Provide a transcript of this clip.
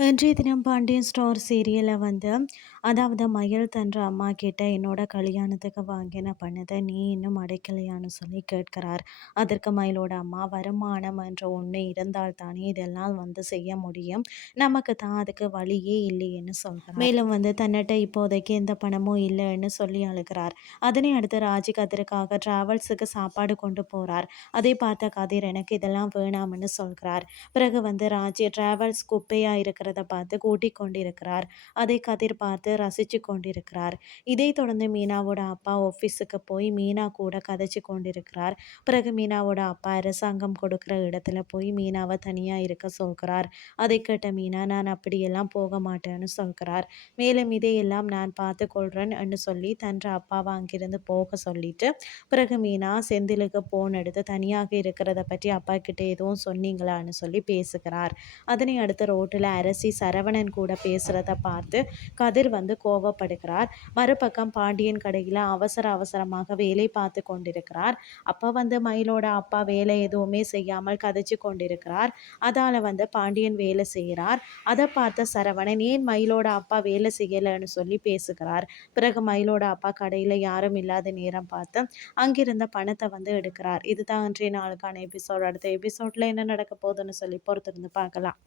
இன்றைய தினம் பாண்டியன் ஸ்டோர் சீரியலில் வந்து அதாவது மயில் தன்ற அம்மா கிட்ட என்னோட கல்யாணத்துக்கு வாங்கின பண்ணதை நீ இன்னும் அடைக்கலையான்னு சொல்லி கேட்கிறார். அதற்கு மயிலோட அம்மா வருமானம் என்ற ஒன்று இருந்தால் தானே இதெல்லாம் வந்து செய்ய முடியும். நமக்கு தான் அதுக்கு வழியே இல்லையேன்னு சொல்கிறார். மேலும் வந்து தன்னிட்ட இப்போதைக்கு எந்த பணமும் இல்லைன்னு சொல்லி அழுகிறார். அதனை அடுத்து ராஜி கதிருக்காக டிராவல்ஸுக்கு சாப்பாடு கொண்டு போகிறார் அதை பார்த்த கதிர் எனக்கு இதெல்லாம் வேணாம்னு சொல்கிறார். பிறகு வந்து ராஜி டிராவல்ஸ் குப்பையாக இருக்கிற போகிறத பார்த்து கூட்டிக் கொண்டிருக்கிறார். அதை கதிர் பார்த்து ரசித்து கொண்டிருக்கிறார். இதை தொடர்ந்து மீனாவோட அப்பா ஆஃபீஸுக்கு போய் மீனா கூட கதைச்சு கொண்டிருக்கிறார். பிறகு மீனாவோட அப்பா அரசாங்கம் கொடுக்குற இடத்துல போய் மீனாவை தனியாக இருக்க சொல்கிறார். அதை கேட்ட மீனா நான் அப்படியெல்லாம் போக மாட்டேன்னு சொல்கிறார். மேலும் இதையெல்லாம் நான் பார்த்து கொள்கிறேன்னு சொல்லி தன்ற அப்பாவை அங்கிருந்து போக சொல்லிட்டு பிறகு மீனா செந்திலுக்கு போன் எடுத்து தனியாக இருக்கிறத பற்றி அப்பா கிட்ட எதுவும் சொன்னீங்களான்னு சொல்லி பேசுகிறார். அதனை அடுத்து ரோட்டில் அரசு அரசி சரவணன் கூட பேசுகிறத பார்த்து கதிர் வந்து கோவப்படுகிறார். மறுபக்கம் பாண்டியன் கடையில் அவசர அவசரமாக வேலை பார்த்து கொண்டிருக்கிறார். அப்போ வந்து மயிலோட அப்பா வேலை எதுவுமே செய்யாமல் கதைச்சு கொண்டிருக்கிறார். அதால் வந்து பாண்டியன் வேலை செய்கிறார். அதை பார்த்த சரவணன் ஏன் மயிலோட அப்பா வேலை செய்யலைன்னு சொல்லி பேசுகிறார். பிறகு மயிலோட அப்பா கடையில் யாரும் இல்லாத நேரம் பார்த்து அங்கிருந்த பணத்தை வந்து எடுக்கிறார். இதுதான் இன்றைய நாளுக்கான எபிசோட் அடுத்த எபிசோடில் என்ன நடக்க போகுதுன்னு சொல்லி பொறுத்திருந்து பார்க்கலாம்.